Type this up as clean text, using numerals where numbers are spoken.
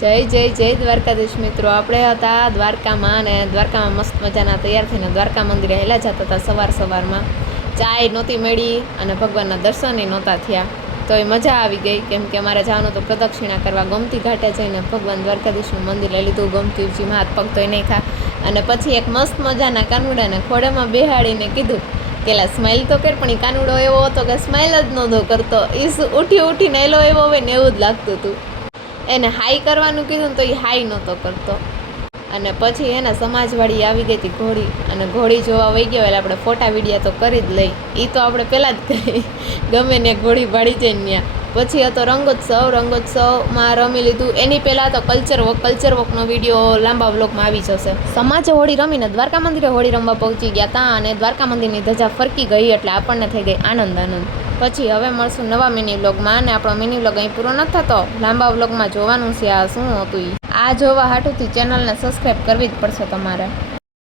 જય જય જય દ્વારકાધીશ મિત્રો, આપણે હતા દ્વારકામાં અને દ્વારકામાં મસ્ત મજાના તૈયાર થઈને દ્વારકા મંદિરે હેલા જતા હતા. સવારમાં ચાય નહોતી મળી અને ભગવાનના દર્શનય નહોતા થયા, તો એ મજા આવી ગઈ કેમ કે અમારે જવાનું તો પ્રદક્ષિણા કરવા ગોમતી ઘાટે જઈને ભગવાન દ્વારકાધીશનું મંદિર લઈ લીધું. ગોમતીજીમાં હાથ પગ ધોઈ નાખ્યા અને પછી એક મસ્ત મજાના કાનુડાને ખોડામાં બેહાડીને કીધું કેલા સ્માઇલ તો કર, પણ એ કાનુડો એવો હતો કે સ્માઇલ જ નહોતો કરતો. એ ઉઠીને એલો એવો હોય ને એવું જ લાગતું હતું. એને હાઈ કરવાનું કીધું તો એ હાઈ નહોતો કરતો. અને પછી એને સમાજવાળી આવી ગઈ હતી ઘોડી, અને ઘોડી જોવા વહી ગયો એટલે આપણે ફોટા વિડીયા તો કરી જ લઈ. એ તો આપણે પહેલાં જ કહી ગમે ને ઘોડી ભાડી જઈને ત્યાં. પછી હતો રંગોત્સવમાં રમી લીધું. એની પહેલાં તો કલ્ચર વોકનો વિડીયો લાંબા વ્લોગમાં આવી જશે. સમાજે હોળી રમીને દ્વારકા મંદિરે હોળી રમવા પહોંચી ગયા હતા અને દ્વારકા મંદિરની ધજા ફરકી ગઈ એટલે આપણને થઈ ગઈ આનંદ. પછી હવે મળશું નવા મિની વ્લોગમાં, અને આપણો મિની વ્લોગ અહીં પૂરો નથી થતો. લાંબા વ્લોગમાં જોવાનું છે આ શું હતું. આ જોવા હાટુથી ચેનલને સબસ્ક્રાઈબ કરવી જ પડશે તમારે.